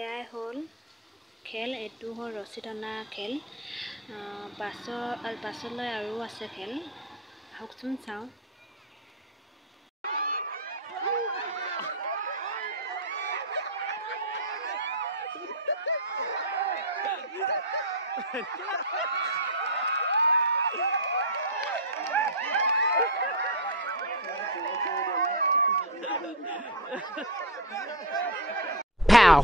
এয়াই হ'ল খেল। এইটো হ'ল ৰছী টনা খেল। পাছলৈ আৰু আছে খেল, আহকচোন চাওঁ। Pow!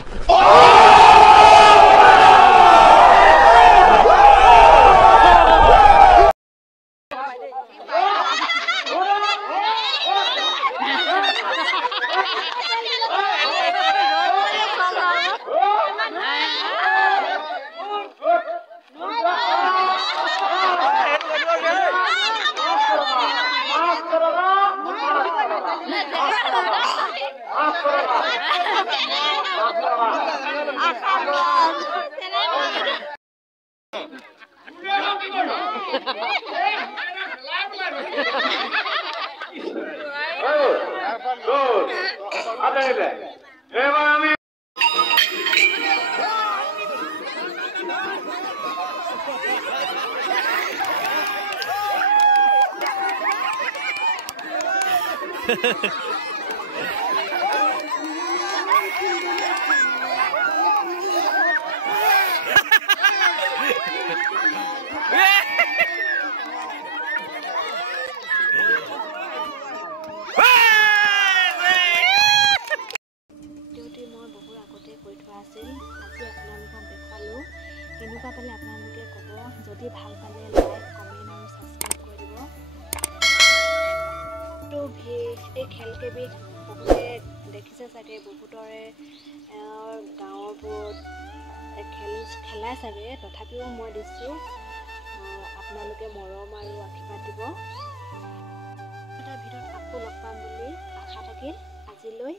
কেনেকুৱা পালে আপোনালোকে ক'ব। যদি ভাল পালে লাইক, কমেণ্ট আৰু ছাবস্ক্ৰাইব কৰি দিব। এই খেলকেইবিধ বহুতে দেখিছে চাগে, বহুতৰে গাঁৱৰবোৰত খেলাই চাগে। তথাপিও মই দিছোঁ, আপোনালোকে মৰম আৰু আশীৰ্বাদ দিব। এটা ভিডিঅ'ত আকৌ লগ পাম বুলি আশা থাকিল। আজিলৈ